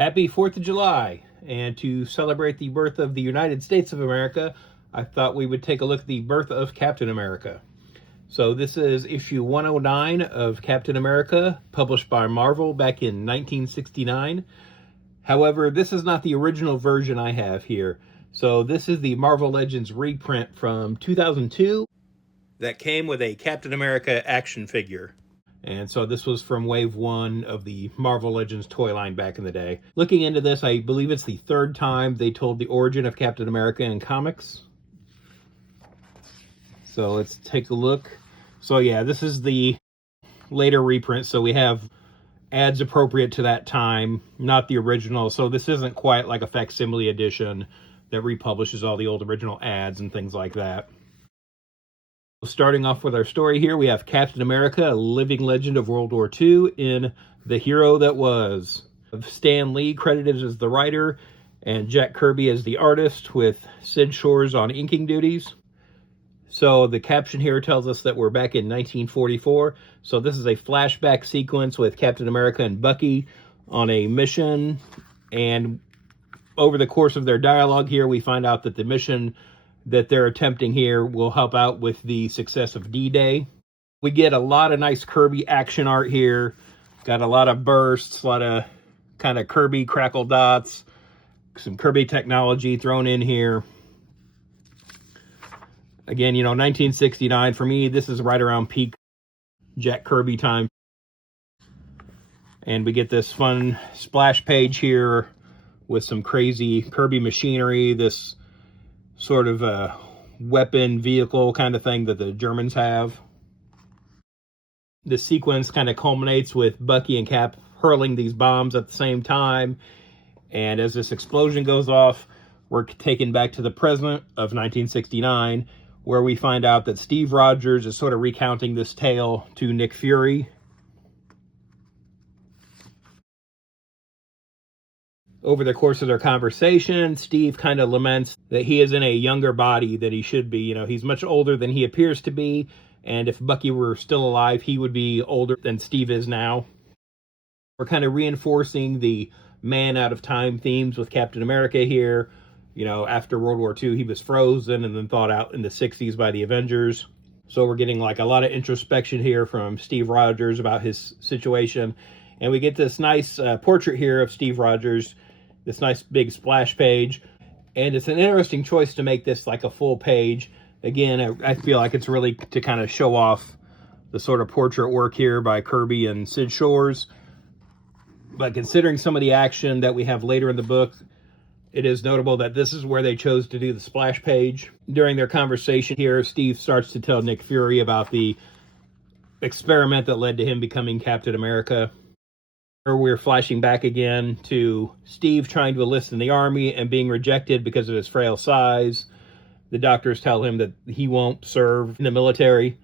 Happy 4th of July! And to celebrate the birth of the United States of America, I thought we would take a look at the birth of Captain America. So this is issue 109 of Captain America, published by Marvel back in 1969. However, this is not the original version I have here. So this is the Marvel Legends reprint from 2002 that came with a Captain America action figure. And so this was from Wave 1 of the Marvel Legends toy line back in the day. Looking into this, I believe it's the third time they told the origin of Captain America in comics. So let's take a look. So yeah, this is the later reprint, so we have ads appropriate to that time, not the original. So this isn't quite like a facsimile edition that republishes all the old original ads and things like that. Starting off with our story here, we have Captain America, a living legend of World War II in The Hero That Was. Stan Lee credited as the writer and Jack Kirby as the artist, with Sid Shores on inking duties. So the caption here tells us that we're back in 1944. So this is a flashback sequence with Captain America and Bucky on a mission. And over the course of their dialogue here, we find out that the mission that they're attempting here will help out with the success of D-Day. We get a lot of nice Kirby action art here. Got a lot of bursts, a lot of kind of Kirby crackle dots, some Kirby technology thrown in here. Again, you know, 1969, for me, this is right around peak Jack Kirby time. And we get this fun splash page here with some crazy Kirby machinery, this sort of a weapon vehicle kind of thing that the Germans have. The sequence kind of culminates with Bucky and Cap hurling these bombs at the same time. And as this explosion goes off, we're taken back to the present of 1969, where we find out that Steve Rogers is sort of recounting this tale to Nick Fury. Over the course of their conversation, Steve kind of laments that he is in a younger body than he should be. You know, he's much older than he appears to be, and if Bucky were still alive, he would be older than Steve is now. We're kind of reinforcing the man out of time themes with Captain America here. You know, after World War II, he was frozen and then thawed out in the 60s by the Avengers. So we're getting like a lot of introspection here from Steve Rogers about his situation. And we get this nice portrait here of Steve Rogers, this nice big splash page. And it's an interesting choice to make this like a full page. Again, I feel like it's really to kind of show off the sort of portrait work here by Kirby and Sid Shores. But considering some of the action that we have later in the book, it is notable that this is where they chose to do the splash page. During their conversation here, Steve starts to tell Nick Fury about the experiment that led to him becoming Captain America. We're flashing back again to Steve trying to enlist in the army and being rejected because of his frail size. The doctors tell him that he won't serve in the military.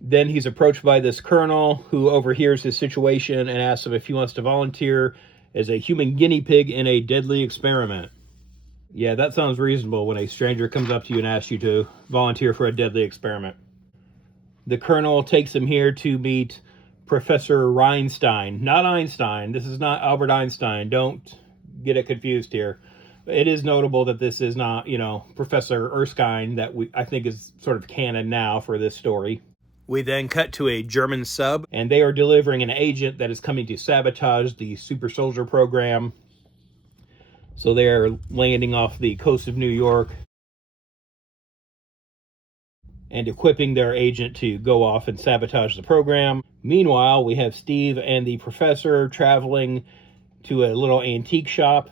Then he's approached by this colonel who overhears his situation and asks him if he wants to volunteer as a human guinea pig in a deadly experiment. Yeah, that sounds reasonable when a stranger comes up to you and asks you to volunteer for a deadly experiment. The colonel takes him here to meet Professor Reinstein. Not Einstein. This is not Albert Einstein. Don't get it confused here. It is notable that this is not, you know, Professor Erskine that I think is sort of canon now for this story. We then cut to a German sub, and they are delivering an agent that is coming to sabotage the super soldier program. So they are landing off the coast of New York and equipping their agent to go off and sabotage the program. Meanwhile, we have Steve and the professor traveling to a little antique shop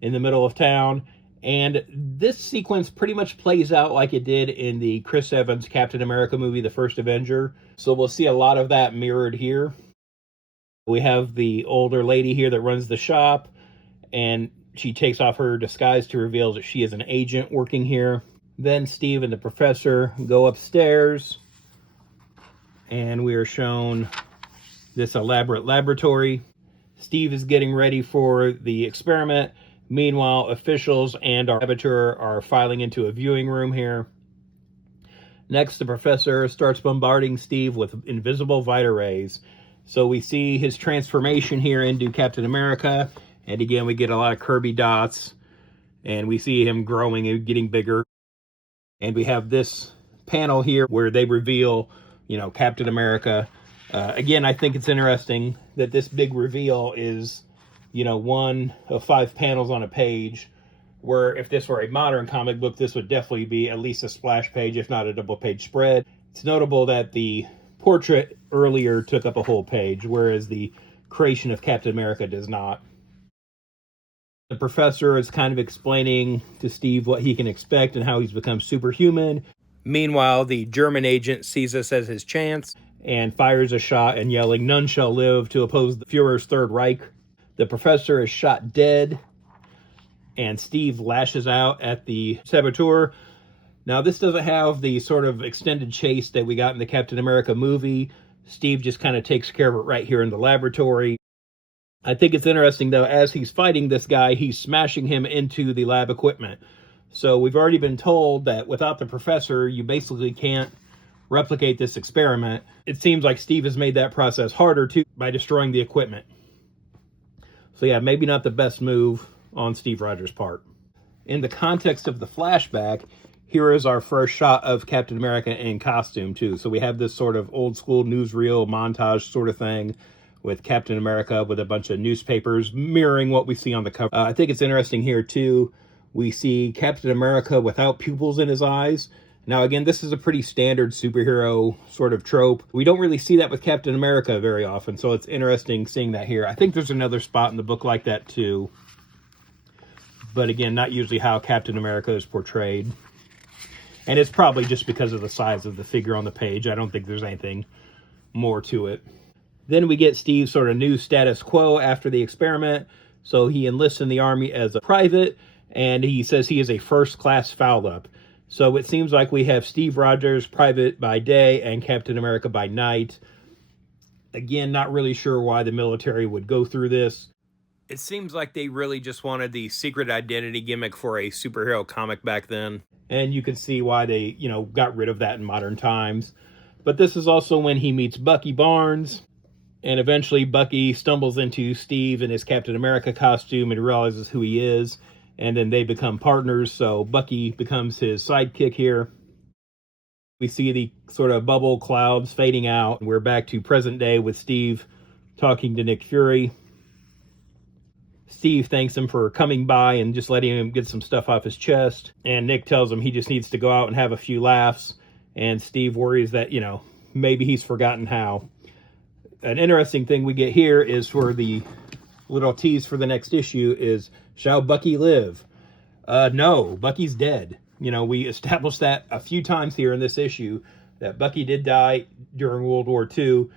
in the middle of town. And this sequence pretty much plays out like it did in the Chris Evans Captain America movie, The First Avenger. So we'll see a lot of that mirrored here. We have the older lady here that runs the shop, and she takes off her disguise to reveal that she is an agent working here. Then Steve and the professor go upstairs, and we are shown this elaborate laboratory. Steve is getting ready for the experiment. Meanwhile, officials and our saboteur are filing into a viewing room here. Next, the professor starts bombarding Steve with invisible Vita rays. So we see his transformation here into Captain America, And again, we get a lot of Kirby dots, and we see him growing and getting bigger. And we have this panel here where they reveal, Captain America. Again, I think it's interesting that this big reveal is, one of 5 panels on a page, where if this were a modern comic book, this would definitely be at least a splash page, if not a double-page spread. It's notable that the portrait earlier took up a whole page, whereas the creation of Captain America does not. The professor is kind of explaining to Steve what he can expect and how he's become superhuman. Meanwhile, the German agent sees this as his chance and fires a shot and yelling, "None shall live," to oppose the Fuhrer's Third Reich. The professor is shot dead, and Steve lashes out at the saboteur. Now, this doesn't have the sort of extended chase that we got in the Captain America movie. Steve just kind of takes care of it right here in the laboratory. I think it's interesting, though, as he's fighting this guy, he's smashing him into the lab equipment. So we've already been told that without the professor, you basically can't replicate this experiment. It seems like Steve has made that process harder, too, by destroying the equipment. So yeah, maybe not the best move on Steve Rogers' part. In the context of the flashback, here is our first shot of Captain America in costume, too. So we have this sort of old-school newsreel montage sort of thing with Captain America with a bunch of newspapers mirroring what we see on the cover. I think it's interesting here, too. We see Captain America without pupils in his eyes. Now, again, this is a pretty standard superhero sort of trope. We don't really see that with Captain America very often, so it's interesting seeing that here. I think there's another spot in the book like that, too. But again, not usually how Captain America is portrayed. And it's probably just because of the size of the figure on the page. I don't think there's anything more to it. Then we get Steve's sort of new status quo after the experiment. So he enlists in the army as a private, and he says he is a first-class foul-up. So it seems like we have Steve Rogers, private by day, and Captain America by night. Again, not really sure why the military would go through this. It seems like they really just wanted the secret identity gimmick for a superhero comic back then. And you can see why they, got rid of that in modern times. But this is also when he meets Bucky Barnes. And eventually Bucky stumbles into Steve in his Captain America costume and realizes who he is. And then they become partners, so Bucky becomes his sidekick here. We see the sort of bubble clouds fading out. We're back to present day with Steve talking to Nick Fury. Steve thanks him for coming by and just letting him get some stuff off his chest. And Nick tells him he just needs to go out and have a few laughs. And Steve worries that, maybe he's forgotten how. An interesting thing we get here is for the little tease for the next issue is, shall Bucky live? No, Bucky's dead. We established that a few times here in this issue, that Bucky did die during World War II.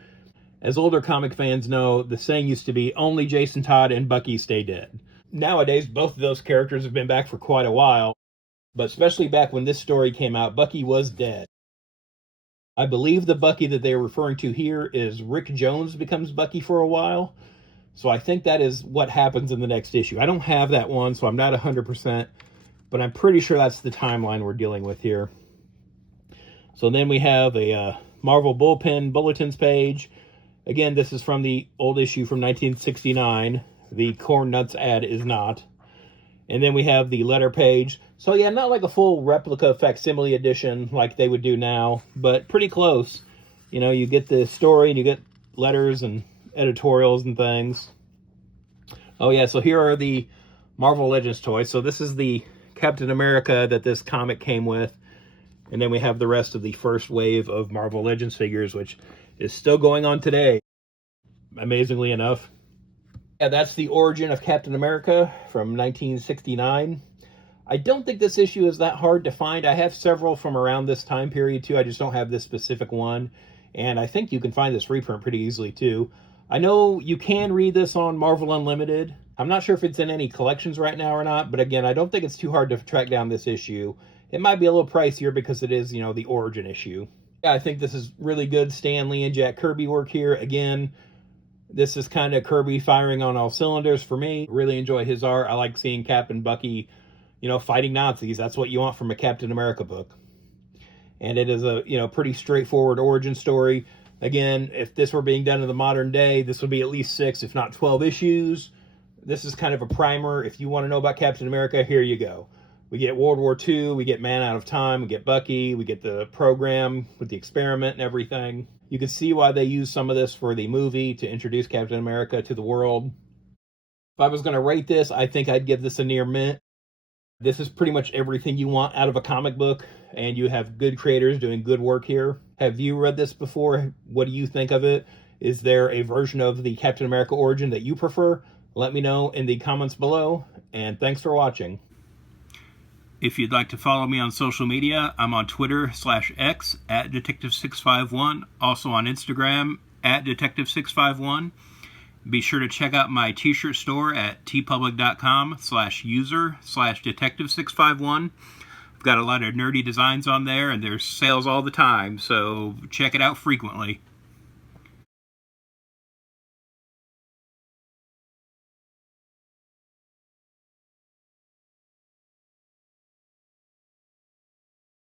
As older comic fans know, the saying used to be, only Jason Todd and Bucky stay dead. Nowadays, both of those characters have been back for quite a while, but especially back when this story came out, Bucky was dead. I believe the Bucky that they're referring to here is Rick Jones becomes Bucky for a while. So I think that is what happens in the next issue. I don't have that one, so I'm not 100%, but I'm pretty sure that's the timeline we're dealing with here. So then we have a Marvel Bullpen Bulletins page. Again, this is from the old issue from 1969. The Corn Nuts ad is not. And then we have the letter page. So yeah, not like a full replica facsimile edition like they would do now, but pretty close. You get the story and you get letters and editorials and things. Oh yeah, so here are the Marvel Legends toys. So this is the Captain America that this comic came with. And then we have the rest of the first wave of Marvel Legends figures, which is still going on today, amazingly enough. Yeah, that's the origin of Captain America from 1969. I don't think this issue is that hard to find. I have several from around this time period, too. I just don't have this specific one. And I think you can find this reprint pretty easily, too. I know you can read this on Marvel Unlimited. I'm not sure if it's in any collections right now or not, but again, I don't think it's too hard to track down this issue. It might be a little pricier because it is, the origin issue. Yeah, I think this is really good Stan Lee and Jack Kirby work here. Again, this is kind of Kirby firing on all cylinders for me. Really enjoy his art. I like seeing Cap and Bucky, fighting Nazis. That's what you want from a Captain America book. And it is a, pretty straightforward origin story. Again, if this were being done in the modern day, this would be at least 6, if not 12 issues. This is kind of a primer. If you want to know about Captain America, here you go. We get World War II, we get Man Out of Time, we get Bucky, we get the program with the experiment and everything. You can see why they use some of this for the movie to introduce Captain America to the world. If I was going to rate this, I think I'd give this a near mint. This is pretty much everything you want out of a comic book, and you have good creators doing good work here. Have you read this before? What do you think of it? Is there a version of the Captain America origin that you prefer? Let me know in the comments below, and thanks for watching. If you'd like to follow me on social media, I'm on Twitter/X at Detective651, also on Instagram at Detective651. Be sure to check out my t-shirt store at tpublic.com/user/Detective651. I've got a lot of nerdy designs on there, and there's sales all the time, so check it out frequently.